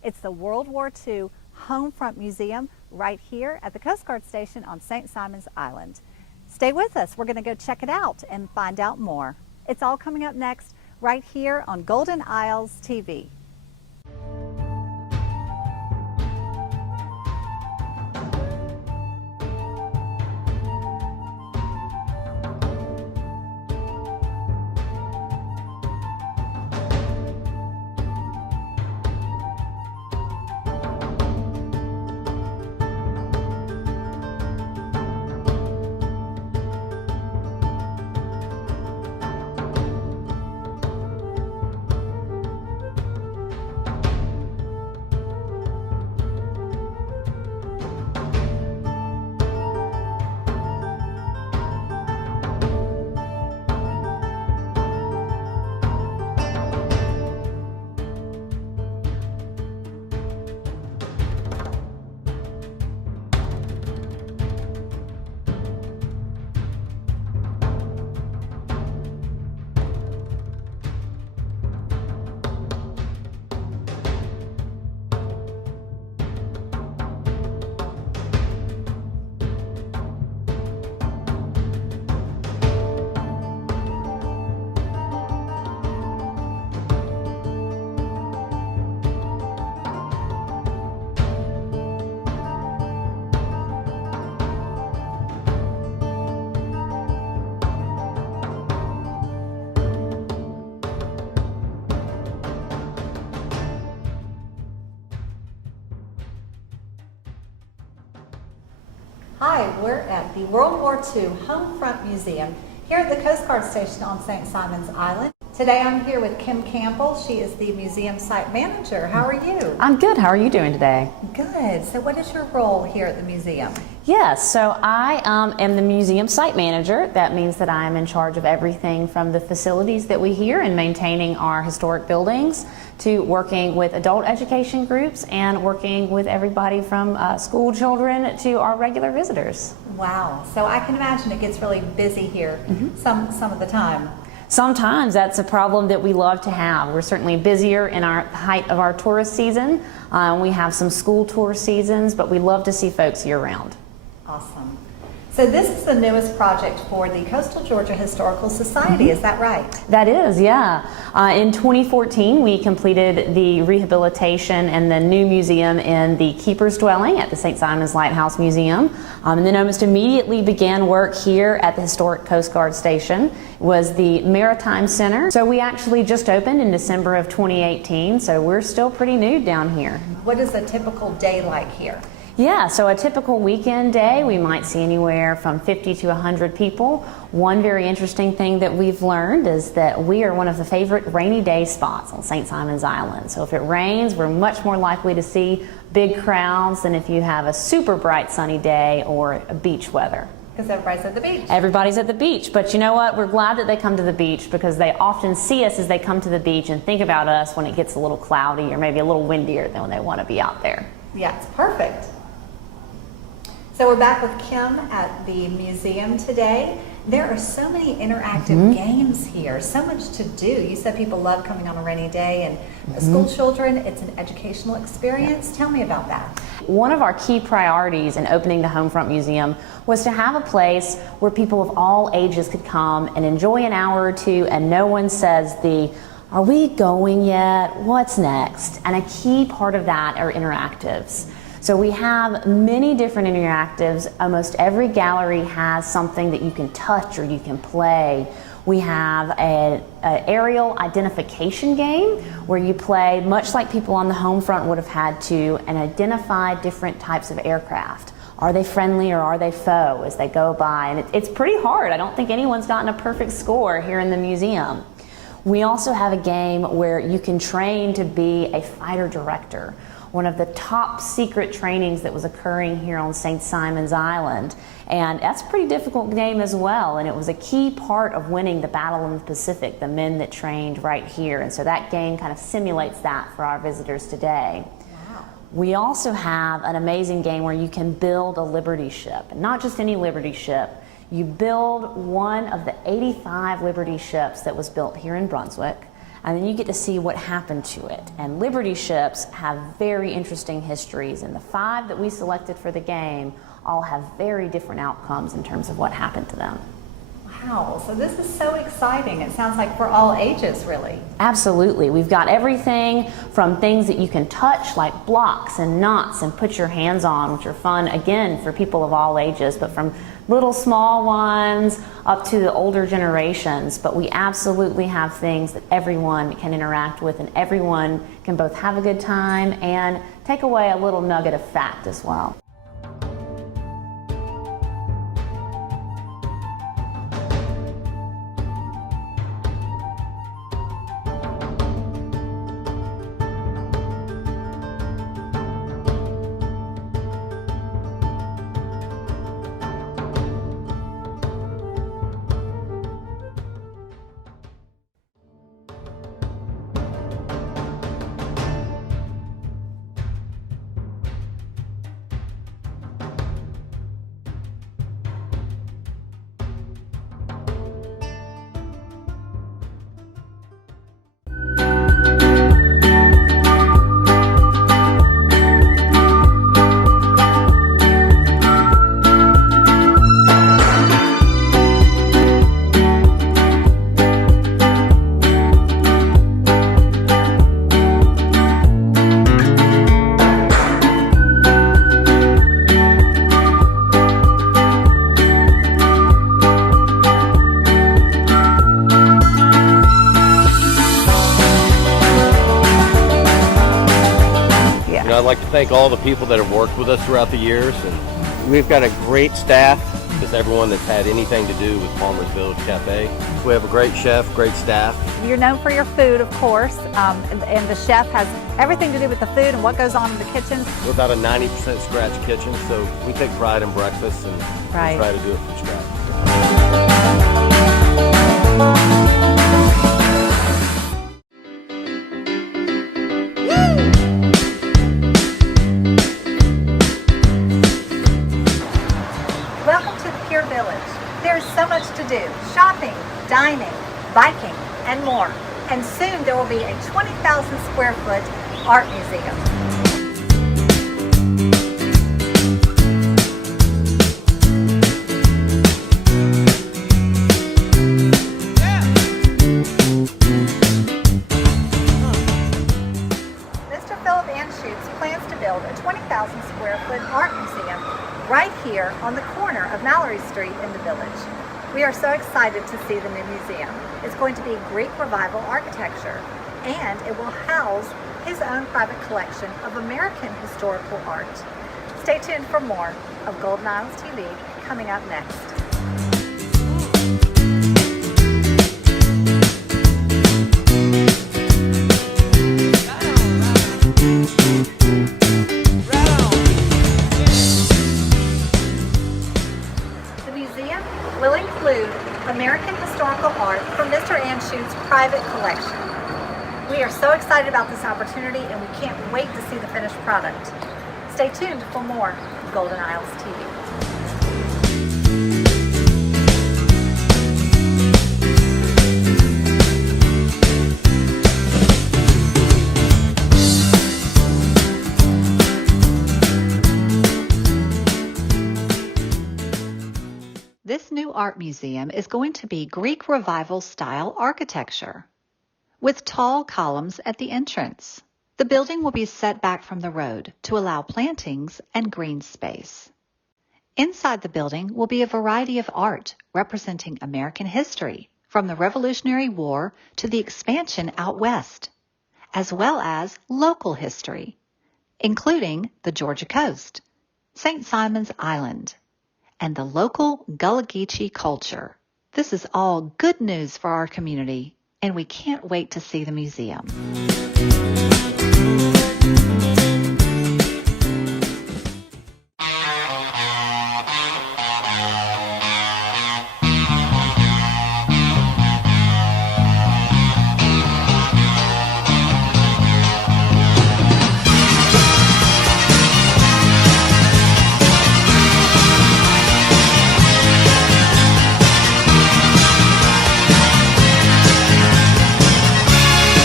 It's the World War II Home Front Museum right here at the Coast Guard Station on St. Simon's Island. Stay with us. We're going to go check it out and find out more. It's all coming up next right here on Golden Isles TV. Hi, we're at the World War II Home Front Museum here at the Coast Guard Station on St. Simon's Island. Today I'm here with Kim Campbell. She is the museum site manager. How are you? I'm good. How are you doing today? Good. So what is your role here at the museum? Yes, so I am the museum site manager. That means that I'm in charge of everything from the facilities that we hear and maintaining our historic buildings to working with adult education groups and working with everybody from school children to our regular visitors. Wow. So I can imagine it gets really busy here some of the time. Sometimes that's a problem that we love to have. We're certainly busier in our height of our tourist season. We have some school tour seasons, but we love to see folks year-round. Awesome. So this is the newest project for the Coastal Georgia Historical Society, is that right? That is, yeah. In 2014, we completed the rehabilitation and the new museum in the Keeper's Dwelling at the St. Simon's Lighthouse Museum. And then almost immediately began work here at the historic Coast Guard Station. It was the Maritime Center. So we actually just opened in December of 2018, so we're still pretty new down here. What is a typical day like here? Yeah, so a typical weekend day, we might see anywhere from 50 to 100 people. One very interesting thing that we've learned is that we are one of the favorite rainy day spots on St. Simon's Island. So if it rains, we're much more likely to see big crowds than if you have a super bright sunny day or beach weather. Because everybody's at the beach. Everybody's at the beach, but you know what? We're glad that they come to the beach because they often see us as they come to the beach and think about us when it gets a little cloudy or maybe a little windier than when they want to be out there. Yeah, it's perfect. So we're back with Kim at the museum today. There are so many interactive games here, so much to do. You said people love coming on a rainy day, and school children, it's an educational experience. Tell me about that. One of our key priorities in opening the Homefront Museum was to have a place where people of all ages could come and enjoy an hour or two and no one says are we going yet? What's next? And a key part of that are interactives. So we have many different interactives. Almost every gallery has something that you can touch or you can play. We have an aerial identification game where you play, much like people on the home front would have had to, and identify different types of aircraft. Are they friendly or are they foe as they go by? And it's pretty hard. I don't think anyone's gotten a perfect score here in the museum. We also have a game where you can train to be a fighter director, one of the top secret trainings that was occurring here on St. Simon's Island. And that's a pretty difficult game as well, and it was a key part of winning the Battle in the Pacific, the men that trained right here. And so that game kind of simulates that for our visitors today. Wow. We also have an amazing game where you can build a Liberty ship, and not just any Liberty ship. You build one of the 85 Liberty ships that was built here in Brunswick, and then you get to see what happened to it. And Liberty ships have very interesting histories, and the 5 that we selected for the game all have very different outcomes in terms of what happened to them. Wow, so this is so exciting. It sounds like for all ages, really. Absolutely. We've got everything from things that you can touch, like blocks and knots, and put your hands on, which are fun, again, for people of all ages, but from little small ones up to the older generations. But we absolutely have things that everyone can interact with, and everyone can both have a good time and take away a little nugget of fact as well. I'd like to thank all the people that have worked with us throughout the years, and we've got a great staff. Just everyone that's had anything to do with Palmer's Village Cafe. We have a great chef, great staff. You're known for your food, of course, and the chef has everything to do with the food and what goes on in the kitchen. We're about a 90% scratch kitchen, so we take pride in breakfast and we try to do it from scratch. There's so much to do: shopping, dining, biking, and more. And soon there will be a 20,000 square foot art museum. Mr. Philip Anschutz plans to build a 20,000 square foot art museum right here on the corner of Mallory Street in the Village. We are so excited to see the new museum. It's going to be Greek Revival architecture, and it will house his own private collection of American historical art. Stay tuned for more of Golden Isles TV coming up next. Will include American historical art from Mr. Anschutz's private collection. We are so excited about this opportunity, and we can't wait to see the finished product. Stay tuned for more Golden Isles TV. This new art museum is going to be Greek Revival style architecture with tall columns at the entrance. The building will be set back from the road to allow plantings and green space. Inside the building will be a variety of art representing American history from the Revolutionary War to the expansion out west, as well as local history, including the Georgia coast, St. Simon's Island, and the local Gullah Geechee culture. This is all good news for our community, and we can't wait to see the museum.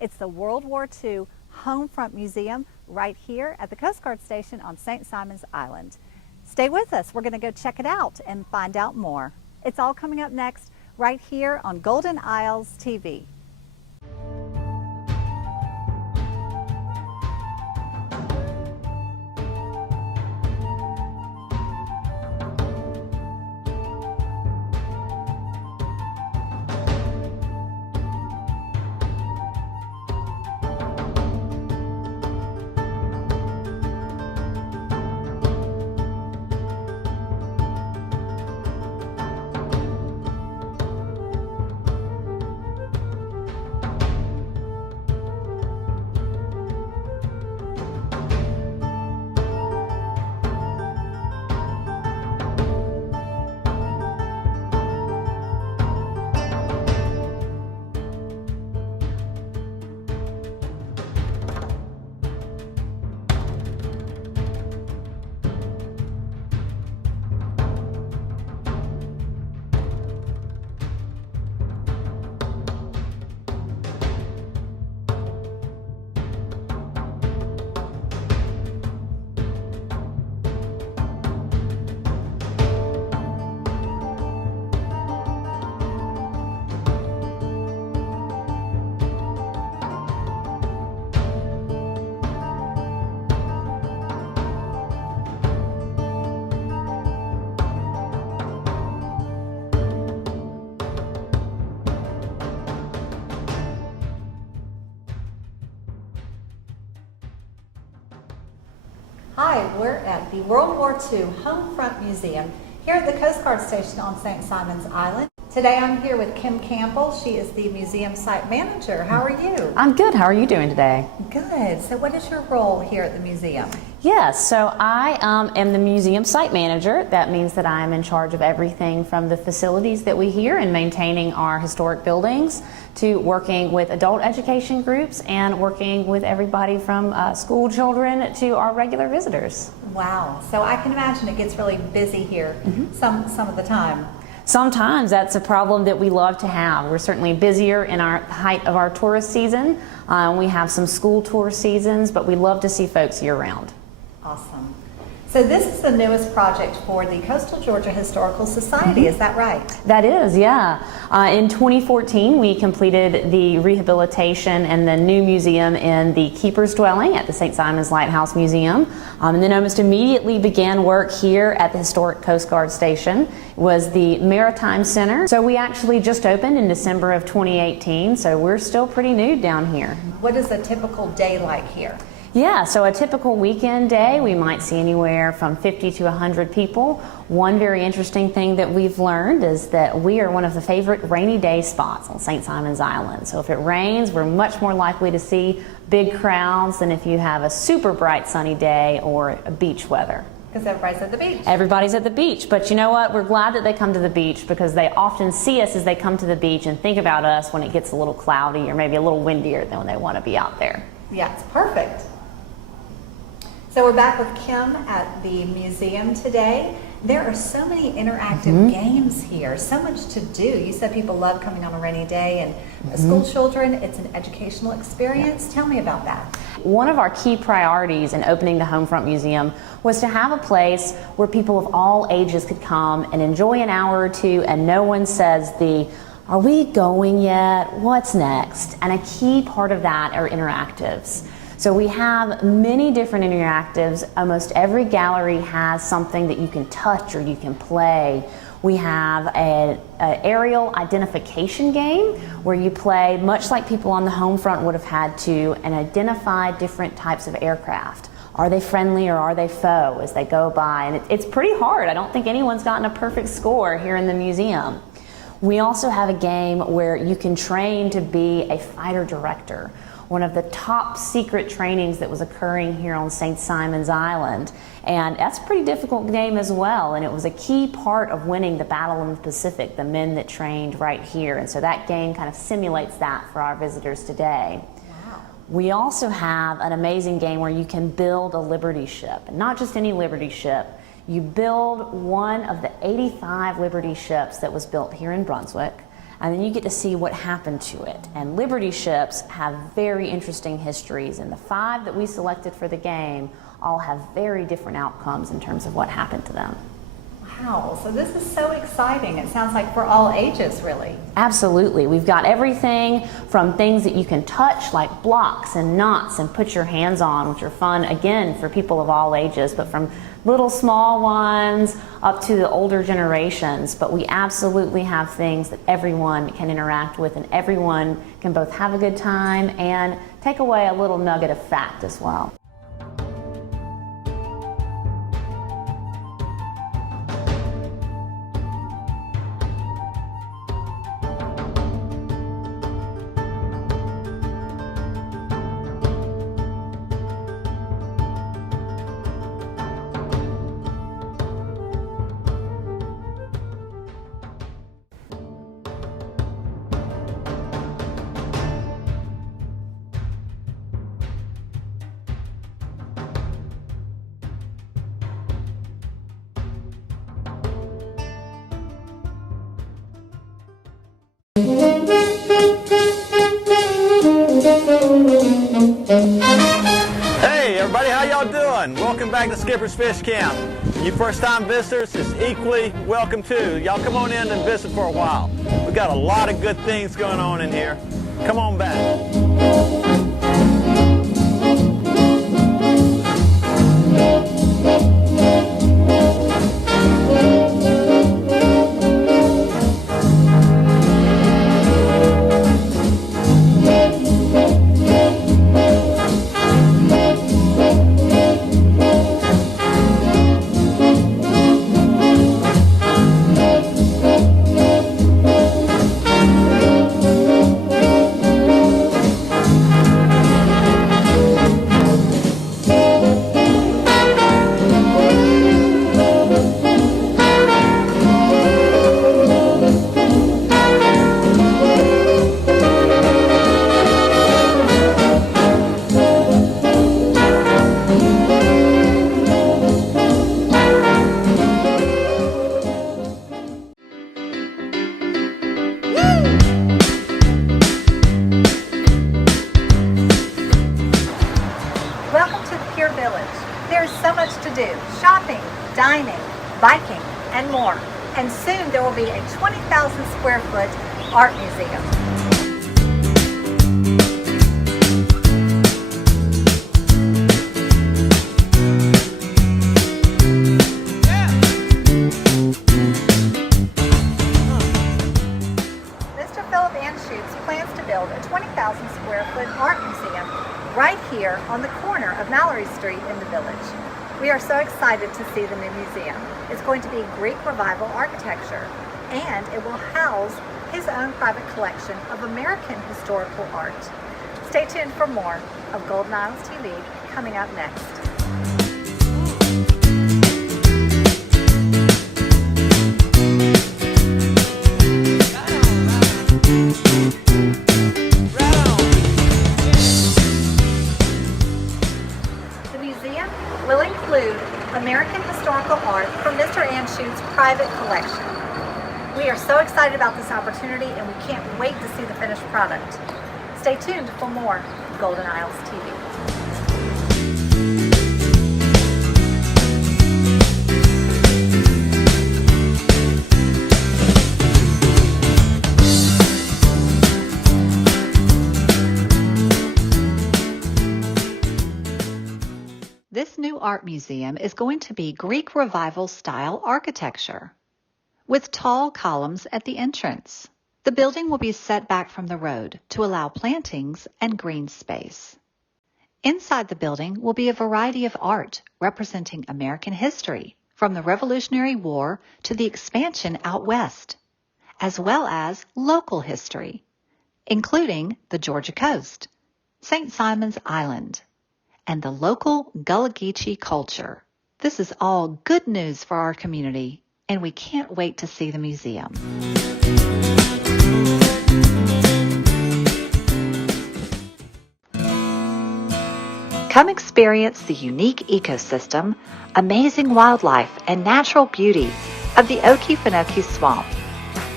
It's the World War II Home Front Museum right here at the Coast Guard Station on St. Simon's Island. Stay with us. We're going to go check it out and find out more. It's all coming up next right here on Golden Isles TV. Hi, we're at the World War II Home Front Museum here at the Coast Guard Station on St. Simon's Island. Today I'm here with Kim Campbell. She is the museum site manager. How are you? I'm good. How are you doing today? Good. So what is your role here at the museum? Yes, so I am the museum site manager. That means that I am in charge of everything from the facilities that we hear and maintaining our historic buildings to working with adult education groups and working with everybody from school children to our regular visitors. Wow. So I can imagine it gets really busy here some of the time. Sometimes that's a problem that we love to have. We're certainly busier in our height of our tourist season. We have some school tour seasons, but we love to see folks year round. Awesome. So this is the newest project for the Coastal Georgia Historical Society, is that right? That is, yeah. In 2014, we completed the rehabilitation and the new museum in the Keeper's Dwelling at the St. Simon's Lighthouse Museum. And then almost immediately began work here at the historic Coast Guard Station. It was the Maritime Center. So we actually just opened in December of 2018, so we're still pretty new down here. What is a typical day like here? Yeah, so a typical weekend day, we might see anywhere from 50 to 100 people. One very interesting thing that we've learned is that we are one of the favorite rainy day spots on St. Simon's Island. So if it rains, we're much more likely to see big crowds than if you have a super bright sunny day or a beach weather. Because everybody's at the beach. Everybody's at the beach, but you know what? We're glad that they come to the beach because they often see us as they come to the beach and think about us when it gets a little cloudy or maybe a little windier than when they want to be out there. Yeah, it's perfect. So we're back with Kim at the museum today. There are so many interactive games here, so much to do. You said people love coming on a rainy day, and school children, it's an educational experience. Tell me about that. One of our key priorities in opening the Home Front Museum was to have a place where people of all ages could come and enjoy an hour or two, and no one says are we going yet? What's next? And a key part of that are interactives. So we have many different interactives. Almost every gallery has something that you can touch or you can play. We have an aerial identification game where you play, much like people on the home front would have had to, and identify different types of aircraft. Are they friendly or are they foe as they go by? And it's pretty hard. I don't think anyone's gotten a perfect score here in the museum. We also have a game where you can train to be a fighter director, one of the top secret trainings that was occurring here on St. Simon's Island. And that's a pretty difficult game as well, and it was a key part of winning the Battle in the Pacific, the men that trained right here. And so that game kind of simulates that for our visitors today. Wow. We also have an amazing game where you can build a Liberty ship, and not just any Liberty ship. You build one of the 85 Liberty ships that was built here in Brunswick, and then you get to see what happened to it. And Liberty ships have very interesting histories, and the 5 that we selected for the game all have very different outcomes in terms of what happened to them. Wow, so this is so exciting. It sounds like for all ages, really. Absolutely. We've got everything from things that you can touch, like blocks and knots, and put your hands on, which are fun, again, for people of all ages, but from little small ones up to the older generations. But we absolutely have things that everyone can interact with, and everyone can both have a good time and take away a little nugget of fact as well. Hey everybody, how y'all doing? Welcome back to Skipper's Fish Camp. You first-time visitors is equally welcome too. Y'all come on in and visit for a while. We've got a lot of good things going on in here. Come on back. There's so much to do: shopping, dining, biking, and more. And soon there will be a 20,000 square foot art museum. Mr. Philip Anschutz plans to build a 20,000 square foot art museum right here on the corner of Mallory Street in the village. We are so excited to see the new museum. It's going to be Greek Revival architecture, and it will house his own private collection of American historical art. Stay tuned for more of Golden Isles TV coming up next. Will include American historical art from Mr. Anschutz's private collection. We are so excited about this opportunity, and we can't wait to see the finished product. Stay tuned for more Golden Isles TV. This new art museum is going to be Greek Revival style architecture with tall columns at the entrance. The building will be set back from the road to allow plantings and green space. Inside the building will be a variety of art representing American history from the Revolutionary War to the expansion out west, as well as local history, including the Georgia coast, St. Simon's Island, and the local Gullah Geechee culture. This is all good news for our community, and we can't wait to see the museum. Come experience the unique ecosystem, amazing wildlife, and natural beauty of the Okefenokee Swamp.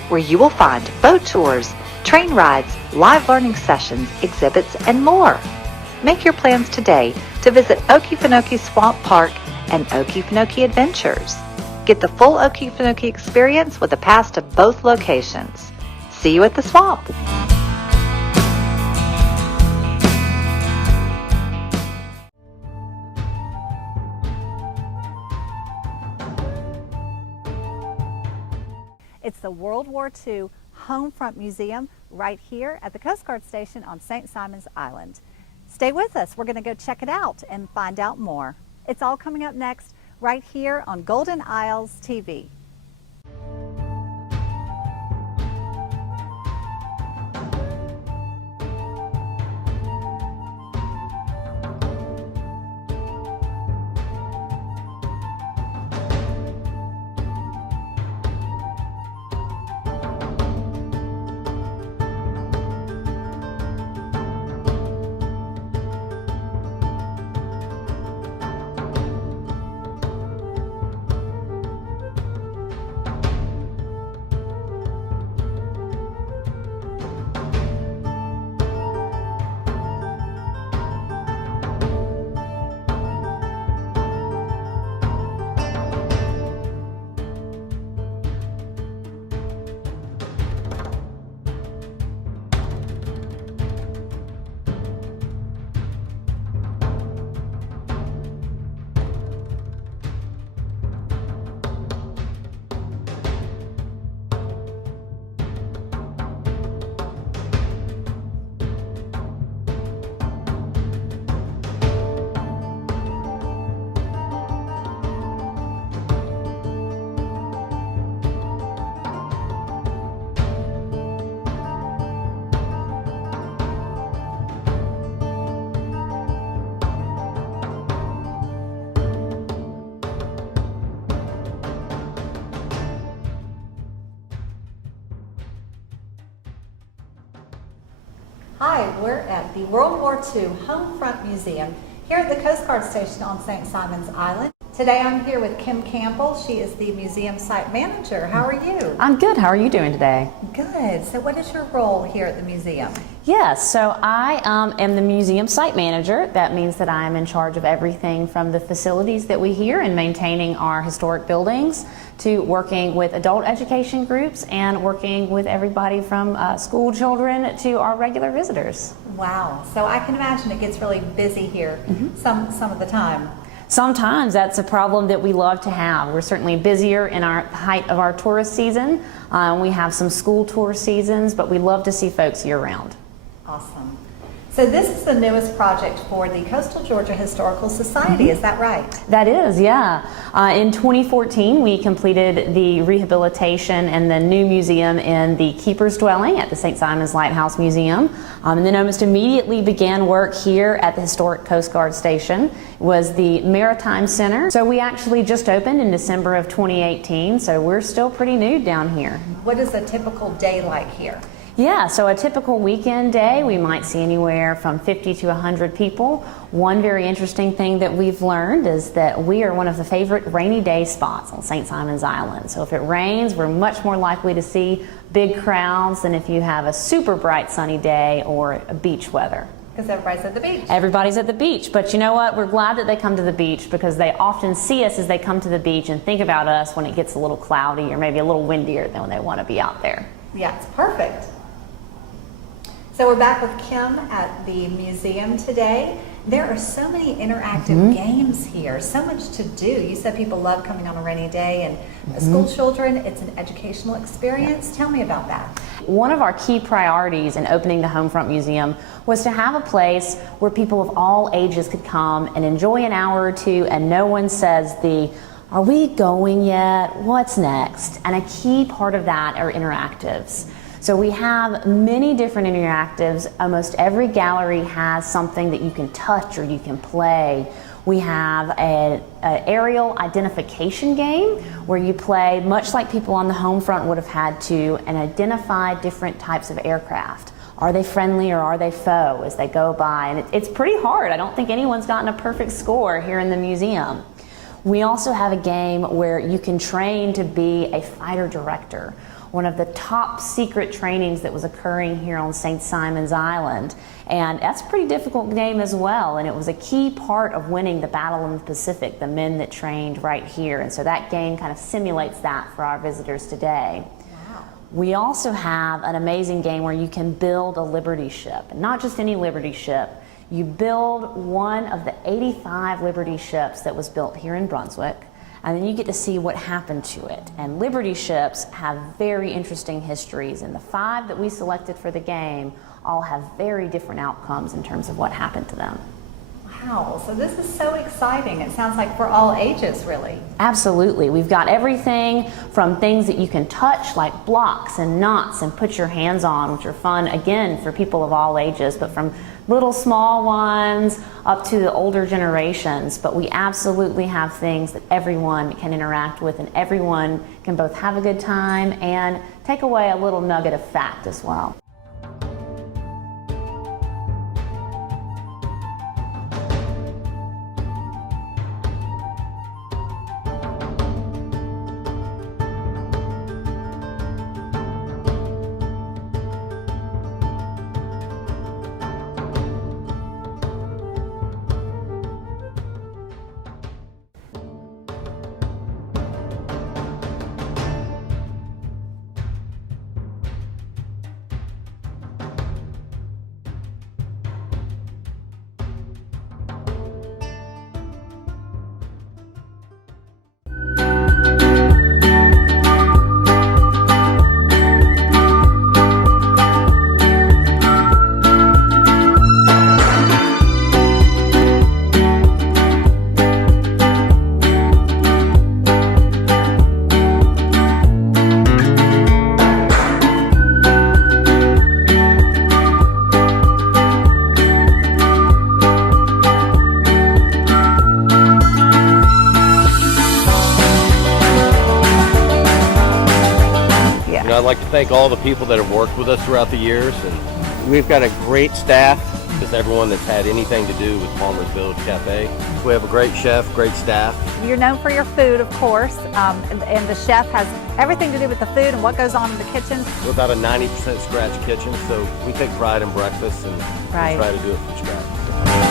where you will find boat tours, train rides, live learning sessions, exhibits, and more. Make your plans today to visit Okefenokee Swamp Park and Okefenokee Adventures. Get the full Okefenokee experience with a pass to both locations. See you at the swamp. It's the World War II Home Front Museum right here at the Coast Guard Station on St. Simon's Island. Stay with us. We're going to go check it out and find out more. It's all coming up next right here on Golden Isles TV. Hi, we're at the World War II Home Front Museum here at the Coast Guard Station on St. Simon's Island. Today I'm here with Kim Campbell. She is the museum site manager. How are you? I'm good. How are you doing today? Good. So what is your role here at the museum? Yes, so I am the museum site manager. That means that I am in charge of everything from the facilities that we hear and maintaining our historic buildings to working with adult education groups and working with everybody from school children to our regular visitors. Wow. So I can imagine it gets really busy here some of the time. Sometimes that's a problem that we love to have. We're certainly busier in our height of our tourist season. We have some school tour seasons, but we love to see folks year-round. Awesome. So this is the newest project for the Coastal Georgia Historical Society, is that right? That is, yeah. In 2014, we completed the rehabilitation and the new museum in the Keeper's Dwelling at the St. Simon's Lighthouse Museum. And then almost immediately began work here at the historic Coast Guard Station. It was the Maritime Center. So we actually just opened in December of 2018, so we're still pretty new down here. What is a typical day like here? Yeah, so a typical weekend day, we might see anywhere from 50 to 100 people. One very interesting thing that we've learned is that we are one of the favorite rainy day spots on St. Simon's Island. So if it rains, we're much more likely to see big crowds than if you have a super bright sunny day or a beach weather. Because everybody's at the beach. Everybody's at the beach, but you know what? We're glad that they come to the beach because they often see us as they come to the beach and think about us when it gets a little cloudy or maybe a little windier than when they want to be out there. Yeah, it's perfect. So we're back with Kim at the museum today. There are so many interactive games here, so much to do. You said people love coming on a rainy day, and school children, it's an educational experience. Tell me about that. One of our key priorities in opening the Home Front Museum was to have a place where people of all ages could come and enjoy an hour or two, and no one says are we going yet? What's next? And a key part of that are interactives. So we have many different interactives. Almost every gallery has something that you can touch or you can play. We have an aerial identification game where you play, much like people on the home front would have had to, and identify different types of aircraft. Are they friendly or are they foe as they go by? And it's pretty hard. I don't think anyone's gotten a perfect score here in the museum. We also have a game where you can train to be a fighter director, one of the top secret trainings that was occurring here on St. Simon's Island. And that's a pretty difficult game as well, and it was a key part of winning the Battle in the Pacific, the men that trained right here. And so that game kind of simulates that for our visitors today. We also have an amazing game where you can build a Liberty ship, and not just any Liberty ship. You build one of the 85 Liberty ships that was built here in Brunswick, and then you get to see what happened to it. And Liberty ships have very interesting histories, and the 5 that we selected for the game all have very different outcomes in terms of what happened to them. Wow, so this is so exciting. It sounds like for all ages, really. Absolutely. We've got everything from things that you can touch, like blocks and knots, and put your hands on, which are fun, again, for people of all ages, but from little small ones up to the older generations. But we absolutely have things that everyone can interact with, and everyone can both have a good time and take away a little nugget of fact as well. I'd like to thank all the people that have worked with us throughout the years, and we've got a great staff. Just everyone that's had anything to do with Palmer's Village Cafe. We have a great chef, great staff. You're known for your food, of course, and the chef has everything to do with the food and what goes on in the kitchen. We're about a 90% scratch kitchen, so we take pride in breakfast and Right. try to do it from scratch.